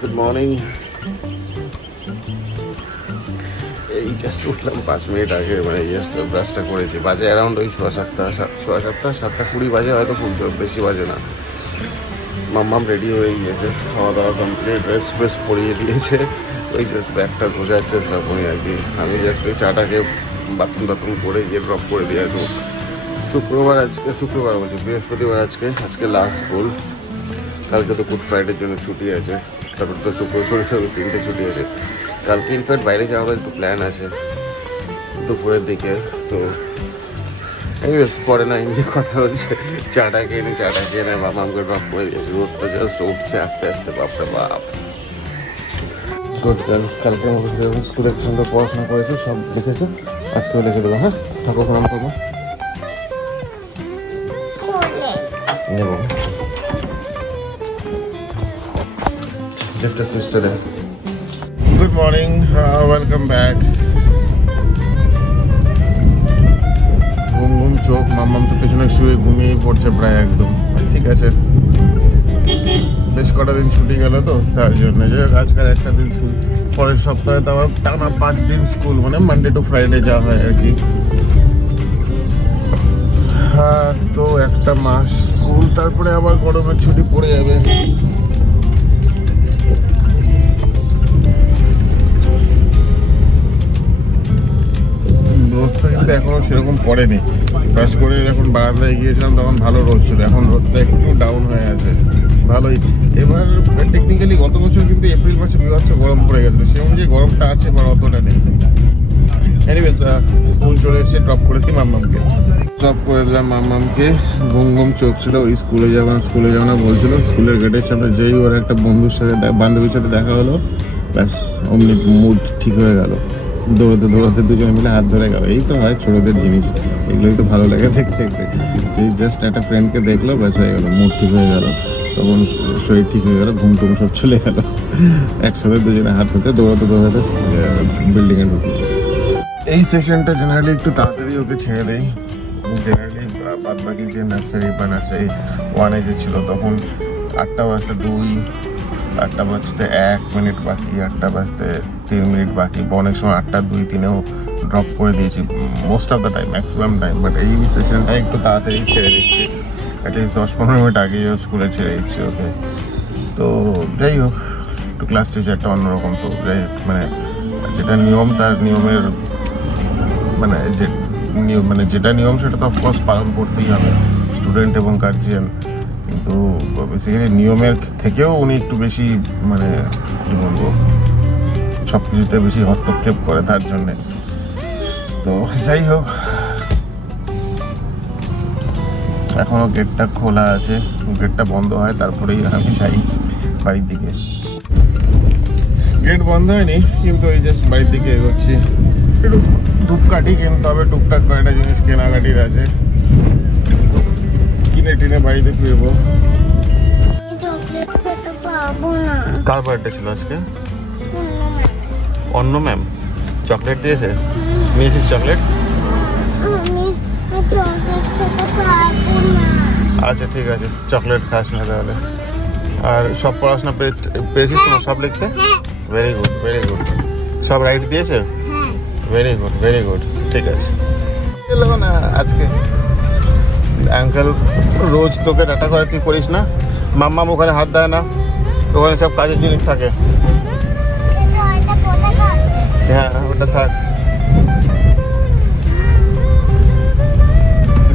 Good morning. এই just উঠলাম 5 minute আগে, মানে জাস্ট ব্রাশটা করেছি। বাজে অ্যারাউন্ড ওই 7:20 বাজে, হয়তো খুব বেশি বাজে না। মাম্মাম রেডি হয়ে গিয়েছে, খাওয়া দাওয়া কমপ্লিট, ড্রেস ফ্রেস পরিয়ে দিয়েছে, ওই জাস্ট ব্যাগটা গোজাচ্ছে তখনই আর কি। আমি জাস্ট ওই চাটাকে বাথরুম করে গিয়ে ড্রপ করে দিয়ে আসবো। শুক্রবার বলছি, বৃহস্পতিবার আজকে লাস্ট স্কুল। কালকে তো গুড ফ্রাইডের জন্য ছুটি আছে, তারপর তো শুক্র শনি 3টে ছুটি আছে। কালকে ইনফ্যাক্ট বাইরে যাওয়ার একটু প্ল্যান আছে দুপুরের দিকে। তো এনিওয়েজ পরে না এমনি কথা হচ্ছে। চাটা খেয়ে নেয়, মামাকে ড্রপ করে দিয়েছে। রোদটা জাস্ট উঠছে আস্তে আস্তে, বাপরে বাপ। Good girl. কালকে স্কুলের সঙ্গে পড়াশোনা করেছে, সব লিখেছে, আজকেও লিখে দেবো। হ্যাঁ, ঠাকুর প্রণাম করবো। Good morning, welcome back. ঘুম চোখ, মাম্মাম তো পেছনে শুয়ে ঘুমিয়ে পড়ছে প্রায় একদম। ঠিক আছে, বেশ কটা দিন ছুটি গেল তো তার জন্য। যে আজকাল একটা দিন স্কুল, পরের সপ্তাহে তো আবার টানা 5 দিন স্কুল, মানে মানডে টু ফ্রাইডে যা হয় আর কি। হ্যাঁ, তো একটা মাস স্কুল, তারপরে আবার গরমের ছুটি পড়ে যাবে। রোদটা কিন্তু এখনো সেরকম পড়েনি। ব্রাশ করে যখন বারান্দায় গিয়েছিলাম তখন ভালো রোদ ছিল, এখন রোদটা একটু ডাউন হয়ে আছে ভালোই। এবার টেকনিক্যালি গত বছর কিন্তু এপ্রিল মাসে বিভৎস গরম পড়ে গেছিলো, সে অনুযায়ী গরমটা আছে বা অতটা নেই। এনিওয়েজ স্কুল চলে এসে ড্রপ করেছি মাম্মামকে, ড্রপ করে দিলাম মাম্মামকে। ঘুম চোখ ছিল, ওই স্কুলে যাবো না বলছিল। স্কুলের গেটের সামনে যেই ওর একটা বান্ধবীর সাথে দেখা হলো, ব্যাস অমনি মুড ঠিক হয়ে গেল। দৌড়াতে দুজনে মিলে হাত ধরে গেল। এই তো হয় ছোটদের জিনিস, এগুলোই তো ভালো লাগে দেখতে। এই জাস্ট একটা ফ্রেন্ডকে দেখলো, ব্যাস হয়ে গেল, মুড ঠিক হয়ে গেল, তখন শরীর ঠিক হয়ে গেল, ঘুম সব চলে গেল। একসাথে দুজনে হাত ধরতে দৌড়াতে বিল্ডিংয়ে ঢুকলো। এই সেশনটা জেনারেলি একটু তাড়াতাড়ি ওকে ছেড়ে দেয়। জেনারেলি বাদ বাকি যে নার্সারি 1 যে ছিল, তখন 8টা বাজতে 2, 8টা বাজতে 1 মিনিট বাকি, 8টা বাজতে 3 মিনিট বাকি, অনেক সময় 8টা 2, 3-এও ড্রপ করে দিয়েছি most of the time, maximum time. But এই সেশনটা একটু তাড়াতাড়ি ছেড়ে দিচ্ছি, অ্যাটলিস্ট 10-15 মিনিট আগেই স্কুলে ছেড়ে দিচ্ছি ওকে। তো যাই হোক, একটু ক্লাস টিচারটা অন্যরকম। তো যাই হোক, মানে যেটা নিয়ম, তার নিয়মের যেটা নিয়ম সেটা তো অফকোর্স পালন করতেই হবে, স্টুডেন্ট এবং গার্জিয়ান। কিন্তু বেসিক্যালি নিয়মের থেকেও উনি একটু বেশি, মানে কী বলবো, সব কিছুতে বেশি হস্তক্ষেপ করে তার জন্যে। তো যাই হোক, এখনও গেটটা খোলা আছে, গেটটা বন্ধ হয় তারপরেই আমি যাই বাড়ির দিকে। গেট বন্ধ হয়নি, কিন্তু এই জাস্ট বাড়ির দিকে এগোচ্ছি। একটু ধূপকাঠি কিনতে হবে, টুকটাক কয়েকটা জিনিস কেনাকাটির আছে, কিনে বাড়িতে ফিরবো। কার বার্থডে ছিল আজকে? অন্য ম্যাম চকলেট দিয়েছে? নিয়েছিস চকলেট? আচ্ছা ঠিক আছে, চকলেট খাস না তাহলে। আর সব পড়াশোনা পেয়েছিস তোমার, সব লিখতে? Very good. সব রাইট দিয়েছে? ভেরি গুড, ঠিক আছে। না আজকে আঙ্কেল রোজ তোকে ডাটা করে, তুই করিস না? মাম্মাম ওখানে হাত দেয় না, ওখানে সব কাজের জিনিস থাকে। হ্যাঁ, ওটা থাক,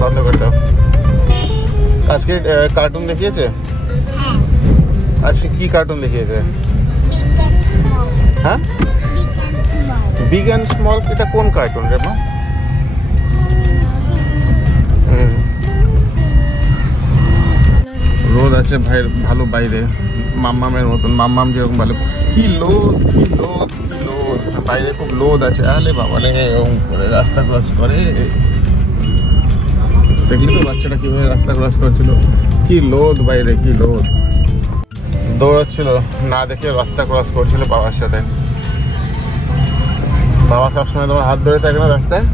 বন্ধ করে দাও। আজকে কার্টুন দেখিয়েছে? আজকে কি কার্টুন দেখিয়েছে? হ্যাঁ, বিগ অ্যান্ড স্মল। এটা কোন কার্টুন রে মা? রোদ আছে ভাই ভালো বাইরে, মাম্মামের মতন। মাম্মাম যেরকম ভালো, কি লোদ বাইরে, খুব লোদ আছে। আলে বাবা রে, এরকম করে রাস্তা ক্রস করে, দেখলি তো বাচ্চাটা কিভাবে রাস্তা ক্রস করছিল? কি লোদ বাইরে, কি লোদ। দৌড়াচ্ছিল না দেখে রাস্তা ক্রস করছিল বাবার সাথে। বাবা সবসময় তোমার হাত ধরে থাকে না রাস্তায়,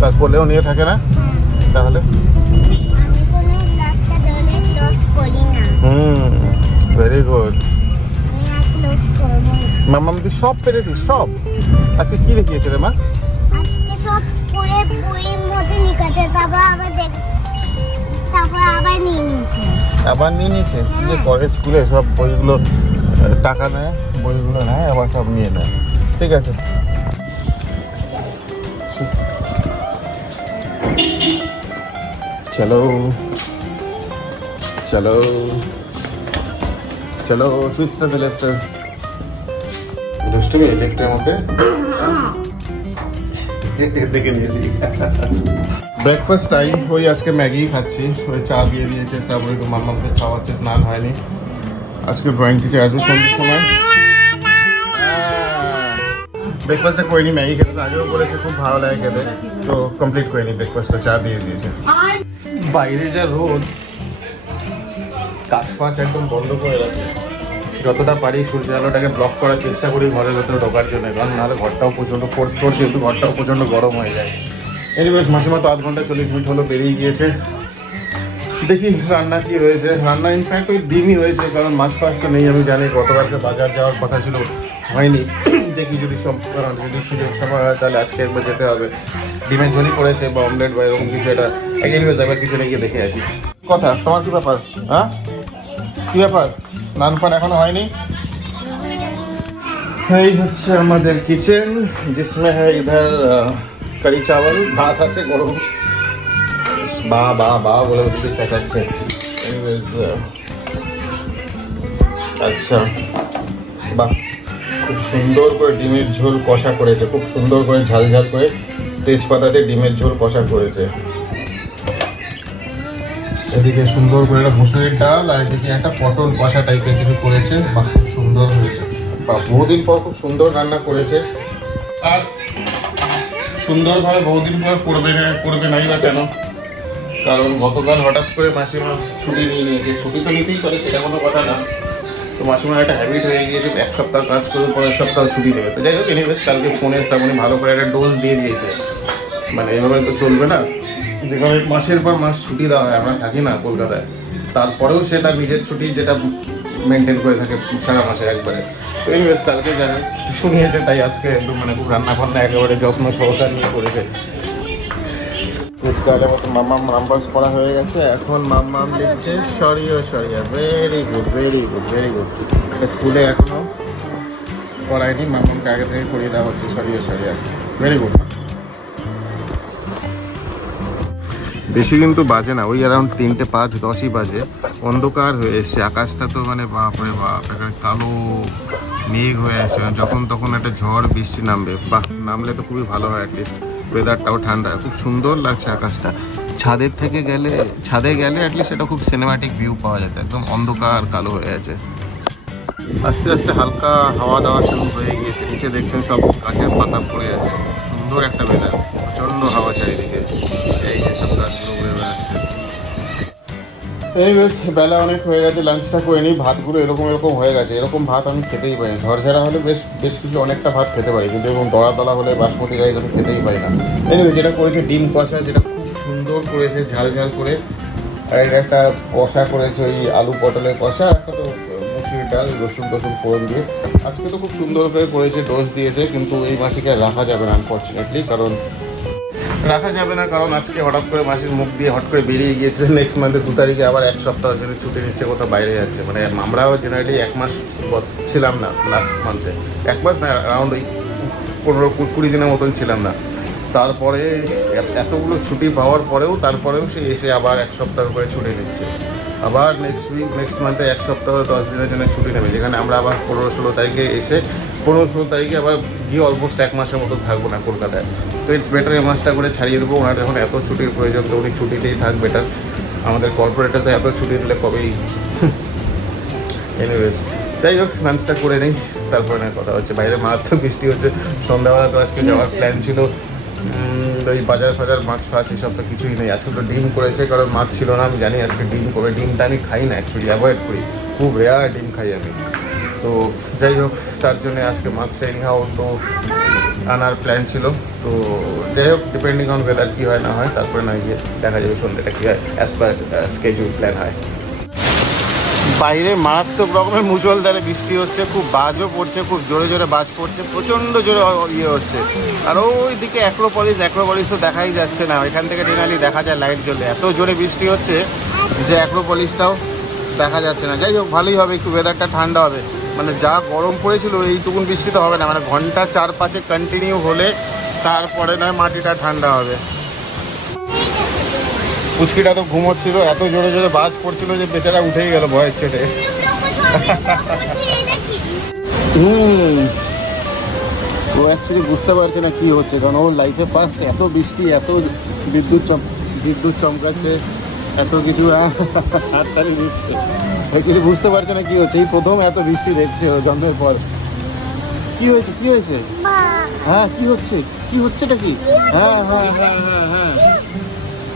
কাজ করলেও নিয়ে থাকে না, তাহলে ভেরি গুড। মাম্মাম তুই সব পেরেছিস সব? আচ্ছা কি লিখিয়েছে রে মা? আজকে সব করে বইয়ের মধ্যে লিখেছে, তারপর আবার নিয়ে নিয়েছে। আবার নিয়ে নিয়েছে? কি যে করে স্কুলে, সব বইগুলো টাকা নেয়, বইগুলো নেয় আবার সব নিয়ে নেয়। ঠিক আছে চলো চলো চলো, সুইচটা তো লেফটের দুষ্টুমি লেফটের মধ্যে দেখে নিয়েছি। ব্রেকফাস্ট টাইম, ওই আজকে ম্যাগি খাচ্ছি, ওই চা দিয়ে দিয়েছে, তারপরে তো মাম্মাকে খাওয়াচ্ছে, স্নান হয়নি আজকে, ড্রয়িং টিচার আসবে সন্ধ্যের সময়। ব্রেকফাস্টটা করিনি, ম্যাগি খেতে আগেও বলেছে খুব ভালো লাগে খেতে, তো কমপ্লিট করিনি ব্রেকফাস্টটা, চা দিয়ে দিয়েছে। বাইরে যা রোদ, কাজ ফাজ একদম বন্ধ করে রাখছে, যতটা পারি সূর্য আলোটাকে ব্লক করার চেষ্টা করি ঘরের ভেতরে ঢোকার জন্য, কারণ নাহলে ঘরটাও প্রচণ্ড ফোর্স করছে, কিন্তু ঘরটাও প্রচণ্ড গরম হয়ে যায়। এনিওয়েজ মাসিমা তো 8 ঘন্টা 40 মিনিট হলো বেরিয়ে গিয়েছে। দেখি রান্না কি হয়েছে, রান্না ইনফ্যাক্ট ওই ডিমই হয়েছে, কারণ মাছ ফাছ তো নেই, আমি জানি গতকালকে বাজার যাওয়ার কথা ছিল, হয়নি। দেখি যদি সব যদি সুযোগ সময় হয় তাহলে আজকে একবার যেতে হবে, ডিমের ঝোলই করেছে বা অমলেট বা এরকম কিছু, এটা এগেইন যাবে কিচেনে গিয়ে দেখে আসি। কথা তোমার কি ব্যাপার? হ্যাঁ কি ব্যাপার? স্নান ফান এখনো হয়নি? এই হচ্ছে আমাদের কিচেন, जिसमें है इधर कड़ी चावल, भात আছে গরম, বা বা বা বলে ওদিকে দেখাচ্ছে। আচ্ছা বাহ, খুব সুন্দর করে ডিমের ঝোল কষা করেছে, খুব সুন্দর করে ঝাল ঝাল করে তেজপাতাতে ডিমের ঝোল কষা করেছে। এদিকে সুন্দর করে একটা মুসুরির ডাল, আর এদিকে একটা পটল কষা টাইপের কিছু করেছে, বাহ খুব সুন্দর হয়েছে, বা বহুদিন পর খুব সুন্দর রান্না করেছে। আর সুন্দরভাবে বহুদিন পর করবে নাই বা কেন, কারণ গতকাল হঠাৎ করে মাসিমা ছুটি নিয়ে নিয়েছে, ছুটি তো নিতেই পারে সেটা কোনো কথা না, তো মাসিমার একটা হ্যাবিট হয়ে গিয়েছে 1 সপ্তাহ কাজ করে পরের সপ্তাহ ছুটি দেবে। তো যাই হোক, এনিওয়েজ কালকে ফোনে শ্রাবণী ভালো করে একটা ডোজ দিয়ে দিয়েছে, মানে এভাবে তো চলবে না, যেখানে মাসের পর মাস ছুটি দেওয়া হয়, আমরা থাকি না কলকাতায়, তারপরেও সে তার নিজের ছুটি যেটা মেনটেন করে থাকে সারা মাসে একবারে। তো এনিওয়েজ কালকে জানে শুনিয়েছে, তাই আজকে একদম মানে খুব রান্না বান্না একেবারে যত্ন সহকার নিয়ে করেছে। ফ্লিপকার্টের মতো মাম্মাম নাম্বারস পড়া হয়ে গেছে, এখন মাম্মাম লিখছে সরিয়া সরিয়া, very good very good very good. স্কুলে এখনো পড়ায়নি, মাম্মামকে আগে থেকে করিয়ে দেওয়া হচ্ছে সরিয়া সরিয়া, ভেরি গুড। বেশি কিন্তু বাজে না, ওই অ্যারাউন্ড 3টে 5 10ই বাজে, অন্ধকার হয়ে এসছে, আকাশটা তো মানে বাপরে বাপ, একটা কালো মেঘ হয়ে আসছে, যখন তখন একটা ঝড় বৃষ্টি নামবে, বাহ নামলে তো খুবই ভালো হয়, অ্যাটলিস্ট ওয়েদারটাও ঠান্ডা, খুব সুন্দর লাগছে আকাশটা। ছাদে গেলে অ্যাটলিস্ট এটা খুব সিনেমাটিক ভিউ পাওয়া যেত, একদম অন্ধকার কালো হয়ে আছে। আস্তে আস্তে হালকা হাওয়া দাওয়া শুরু হয়ে গিয়েছে, নিচে দেখছেন সব গাছের পাতা পড়ে আছে, সুন্দর একটা ওয়েদার, প্রচণ্ড হাওয়া চারিদিকে, এই যে সব গাছগুলো উড়ে বেড়াচ্ছে। এই বেশ বেলা অনেক হয়ে গেছে, লাঞ্চটা করে নিই, ভাতগুলো এরকম হয়ে গেছে, এরকম ভাত আমি খেতেই পারি, ঝরঝরা হলে বেশ কিছু অনেকটা ভাত খেতে পারি, কিন্তু এরকম দলা হলে বাসমতি রাইস আমি খেতেই পারি না। এনিওয়ে যেটা করেছে ডিম কষা, যেটা খুব সুন্দর করেছে ঝাল ঝাল করে, আর একটা কষা করেছে ওই আলু পটলের কষা, একটা তো মুসুরির ডাল রসুন ফোড়ন দিয়ে, আজকে তো খুব সুন্দর করে করেছে, ডোজ দিয়েছে, কিন্তু এই মাসিকে রাখা যাবে না আনফর্চুনেটলি, কারণ আজকে হঠাৎ করে মাসির মুখ দিয়ে হট করে বেরিয়ে গিয়েছে, নেক্সট মান্থে 2 তারিখে আবার 1 সপ্তাহের জন্য ছুটি নিচ্ছে, কোথাও বাইরে যাচ্ছে। মানে আমরাও জেনারেলি 1 মাস ছিলাম না লাস্ট মান্থে, 1 মাস না, অ্যারাউন্ড ওই 15-20 দিনের মতন ছিলাম না, তারপরে এতগুলো ছুটি পাওয়ার পরেও সে এসে আবার 1 সপ্তাহ করে ছুটি নিচ্ছে, আবার নেক্সট মান্থে 1 সপ্তাহ 10 দিনের জন্য ছুটি নেবে, যেখানে আমরা আবার 15-16 তারিখে এসে 15-16 তারিখে আবার গিয়ে অলমোস্ট 1 মাসের মতো থাকবো না কলকাতায়। তো ইটস বেটার এই মাসটা করে ছাড়িয়ে দেবো, ওনার এখন এত ছুটির প্রয়োজন, তো উনি ছুটিতেই থাক বেটার, আমাদের কর্পোরেটে তো এত ছুটি দিলে কবেই। এনিওয়েজ যাই হোক, লাঞ্চটা করে নেই, তারপরে না কথা হচ্ছে। বাইরে মারাত্মক বৃষ্টি হচ্ছে, সন্ধ্যাবেলা তো আজকে যাওয়ার প্ল্যান ছিল, ওই বাজার মাছ ফাছ এসব তো কিছুই নেই। আজকে তো ডিম করেছে, কারণ মাছ ছিল না, আমি জানি আজকে ডিম করবে, ডিমটা আমি খাই না অ্যাকচুয়ালি, অ্যাভয়েড করি, খুব রেয়ার ডিম খাই আমি। তো যাই হোক, তার জন্য আজকে মাছটা এনিহাও তো আনার প্ল্যান ছিল। তো যাই হোক, ডিপেন্ডিং অন ওয়েদার কী হয় না হয়, তারপরে না গিয়ে দেখা যাবে সন্ধ্যেটা কী হয়, অ্যাজ পার স্কেডিউল প্ল্যান হয়। বাইরে মারাত্মক রকমের মুষলধারে বৃষ্টি হচ্ছে, খুব বাজও পড়ছে, খুব জোরে জোরে বাজ পড়ছে, প্রচন্ড জোরে ইয়ে হচ্ছে। আর ওই দিকে অ্যাক্রোপলিস তো দেখাই যাচ্ছে না, এখান থেকে জেনারেলি দেখা যায় লাইট জ্বলে, এত জোরে বৃষ্টি হচ্ছে যে অ্যাক্রোপলিসটাও দেখা যাচ্ছে না। যাই হোক, ভালোই হবে, একটু ওয়েদারটা ঠান্ডা হবে। মানে যা গরম পড়েছিল এইটুকুন বৃষ্টি তো হবে না, মানে ঘন্টা 4-5 কন্টিনিউ হলে তারপরে নয় মাটিটা ঠান্ডা হবে। পুচকিটা তো ঘুমোচ্ছিল, এত জোরে জোরে বাজ পড়ছিল যে বেচারা উঠেই গেল ভয়ের চোটে। ও অ্যাকচুয়ালি বুঝতে পারছে না কি হচ্ছে, কারণ ওর লাইফে ফার্স্ট এত বৃষ্টি, এত বিদ্যুৎ চমকাচ্ছে, এত কিছু হাততালি দিচ্ছে, কিছু বুঝতে পারছে না কি হচ্ছে। এই প্রথম এত বৃষ্টি দেখছে ও জন্মের পর। কি হয়েছে, কি হয়েছে? হ্যাঁ, কি হচ্ছেটা কি? হ্যাঁ,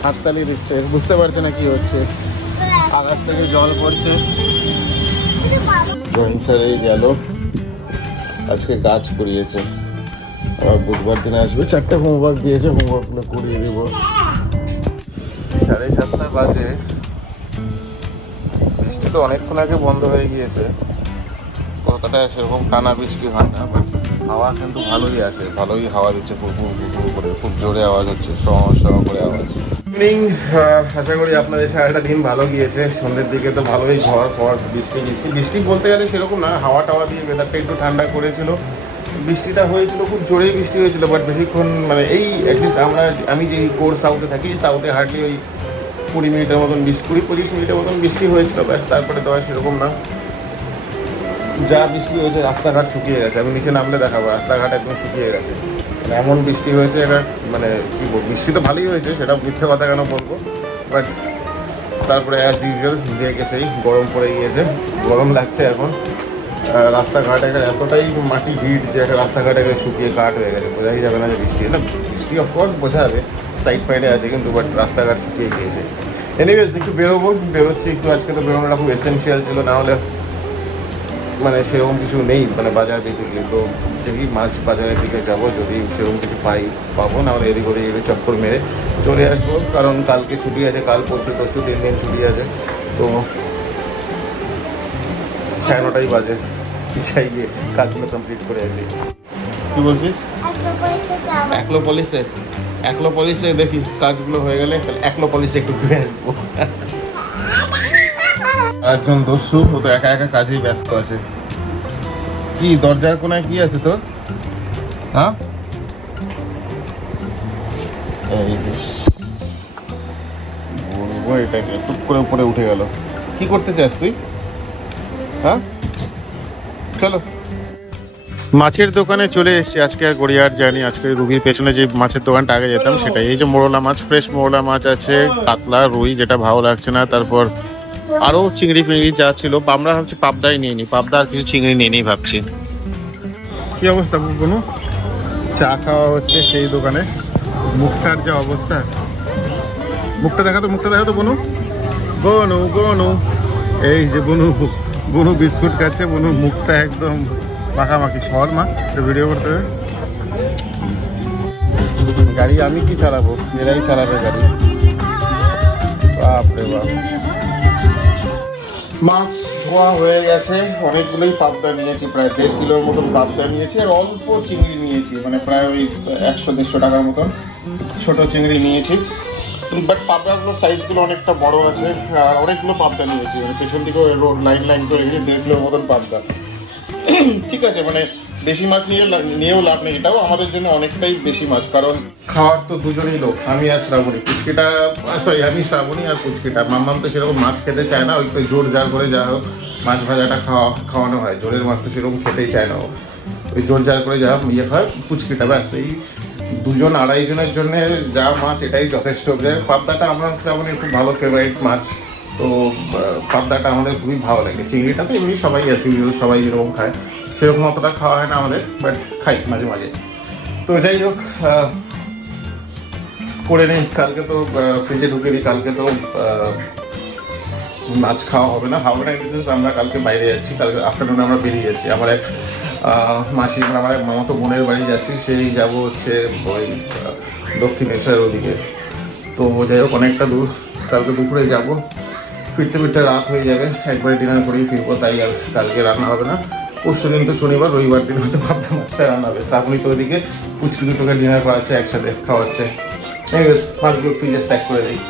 হাততালি দিচ্ছে, বুঝতে পারছে না কি হচ্ছে। আকাশ থেকে জল পড়ছে। জয়েন্ট স্যার গেল, আজকে গাছ করিয়েছে, আবার বুধবার দিনে আসবে। 4টে হোমওয়ার্ক দিয়েছে, হোমওয়ার্কগুলো করিয়ে দেবো। 7:30 বাজে। বৃষ্টি তো অনেকক্ষণ আগে বন্ধ হয়ে গিয়েছে। কলকাতায় সেরকম টানা বৃষ্টি হয় না, বাট হাওয়া কিন্তু ভালোই আছে, ভালোই হাওয়া দিচ্ছে, করে খুব জোরে আওয়াজ হচ্ছে, করে আওয়াজ। ইভিনিং, আশা করি আপনাদের সারাটা দিন ভালো গিয়েছে। সন্ধ্যের দিকে তো ভালোই ঝড় ফড় বৃষ্টি বলতে গেলে সেরকম না, হাওয়া টাওয়া দিয়ে ওয়েদারটা একটু ঠান্ডা করেছিল। বৃষ্টিটা হয়েছিল, খুব জোরেই বৃষ্টি হয়েছিল, বাট বেশিক্ষণ মানে এই অ্যাটলিস্ট আমি যে কোর সাউথে থাকি, সাউথে হার্ডলি ওই 20 মিনিটের মতন 20-25 মিনিটের মতন বৃষ্টি হয়েছিল, ব্যাস। তারপরে তো আর সেরকম না। যা বৃষ্টি হয়েছে, রাস্তাঘাট শুকিয়ে গেছে। আমি নিচে নামলে দেখাবো, রাস্তাঘাট একদম শুকিয়ে গেছে। এমন বৃষ্টি হয়েছে এবার, মানে কি বলবো, বৃষ্টি তো ভালোই হয়েছে, সেটা মিথ্যে কথা কেন বলবো, বাট তারপরে অ্যাজ ইউজুয়াল দিয়ে গেছেই, গরম পড়ে গিয়েছে, গরম লাগছে এখন। রাস্তাঘাট এখন এতটাই মাটি ভিড় যে একটা রাস্তাঘাট এখন শুকিয়ে কাঠ হয়ে গেছে, বোঝাই যাবে না যে বৃষ্টি না। বৃষ্টি অফকোর্স বোঝা যাবে, সাইড ফাইডে আছে, কিন্তু বাট রাস্তাঘাট শুকিয়ে গিয়েছে। এনিওয়েজ, একটু বেরোচ্ছি একটু। আজকে তো বেরোনোটা খুব এসেন্সিয়াল ছিল, না হলে মানে সেরকম কিছু নেই, মানে বাজার বেসিক্যালি। তো দেখি মাছ বাজারের দিকে যাবো, যদি সেরকম কিছু পাবো, না হলে এদিক ওদিক একটু চক্কর মেরে চলে আসবো, কারণ কালকে ছুটি আছে, কাল পরশু 3 দিন ছুটি আছে। তো 9:30 বাজে, চাই গিয়ে কাজগুলো কমপ্লিট করে আসি। কি বলছিস? অ্যাক্রোপলিসে দেখি কাজগুলো হয়ে গেলে অ্যাক্রোপলিসে একটু ঘুরে আসবো। একজন দস্যু, ও তো একা একা কাজেই ব্যস্ত আছে। কি দরজার কোনায় কি আছে তোর? হ্যাঁ, বলবো এটাকে, টুক করে উপরে উঠে গেল। কি করতে চাস তুই? হ্যাঁ, চলো। মাছের দোকানে চলে এসেছি আজকে, আর গড়িয়াহাট যাইনি। আজকে রুবির পেছনে যে মাছের দোকানটা আগে যেতাম সেটাই। এই যে মোরলা মাছ, ফ্রেশ মোরলা মাছ আছে, কাতলা, রুই, যেটা ভালো লাগছে না। তারপর আরও চিংড়ি ফিংড়ি যা ছিল। আমরা ভাবছি পাবদাই নিয়ে নিই, পাবদা আর কিছু চিংড়ি নিয়ে নিই ভাবছি। কি অবস্থা কোনো? চা খাওয়া হচ্ছে সেই দোকানে। মুখটার যা অবস্থা, মুখটা দেখাতো বনু বনু বনু এই যে বনু বিস্কুট খাচ্ছে। বনু মুখটা একদম মাখামাখি। সর মা, ভিডিও করতে হবে। গাড়ি আমি কি চালাবো, এরাই চালাবে গাড়ি। বাপরে বাপ। মাছ ধোয়া হয়ে গেছে, অনেকগুলোই পাবদা নিয়েছি, প্রায় 1.5 কিলোর মতন পাবদা নিয়েছি, আর অল্প চিংড়ি নিয়েছি, মানে প্রায় ওই 100-150 টাকার মতন ছোট চিংড়ি নিয়েছি। বাট পাবদাগুলোর সাইজগুলো অনেকটা বড় আছে, আর অনেকগুলো পাবদা নিয়েছি, মানে পেছন দিকে রোড লাইন করে গেছি, 1.5 কিলোর মতন পাবদা। ঠিক আছে, মানে বেশি মাছ নিয়েও লাভ নেই, এটাও আমাদের জন্য অনেকটাই বেশি মাছ, কারণ খাওয়ার তো দুজনেই লোক, আমি আর শ্রাবণী। পুচকিটা, সরি, আমি শ্রাবণী আর পুচকিটা। মাম্মাম তো সেরকম মাছ খেতে চায় না, ওই জোর জার করে যা হোক মাছ ভাজাটা খাওয়ানো হয়। জোরের মাছ তো সেরকম খেতেই চায় না, ওই জোর জার করে যা ইয়ে হয় পুচকিটা, ব্যাস। এই 2-2.5 জনের জন্য যা মাছ, এটাই যথেষ্ট। পাবদাটা আমরা শ্রাবণীর খুব ভালো ফেভারিট মাছ, তো পাবদাটা আমাদের খুবই ভালো লাগে। চিংড়িটা তো এমনি সবাই আছে, সবাই যেরকম খায় সেরকম অতটা খাওয়া হয় না আমাদের, বাট খাই মাঝে মাঝে। তো যাই হোক, করে নেই। কালকে তো ফ্রিজে ঢুকে দিই, কালকে তো মাছ খাওয়া হবে না ইন দ্য সেন্স, আমরা কালকে বাইরে যাচ্ছি, কালকে আফটারনুনে আমরা বেরিয়ে যাচ্ছি। আমার এক মাসি, আমার এক মামাতো বোনের বাড়ি যাচ্ছি, সেই যাব হচ্ছে ওই দক্ষিণেশ্বরের ওদিকে। তো যাই হোক, অনেকটা দূর, কালকে দুপুরে যাব। ফিরতে ফিরতে রাত হয়ে যাবে, একবারে ডিনার করেই ফিরবো, তাই আর কালকে রান্না হবে না। পরশু দিন তো শনিবার, রবিবার দিন হয়তো ভাবলাম আজকে রান্না হবে। শ্রাবণী তো ওদিকে পুচকি দুটোকে ডিনার করাচ্ছে, একসাথে খাওয়াচ্ছে। মাছগুলো ফ্রিজে স্ট্যাক করে দিই।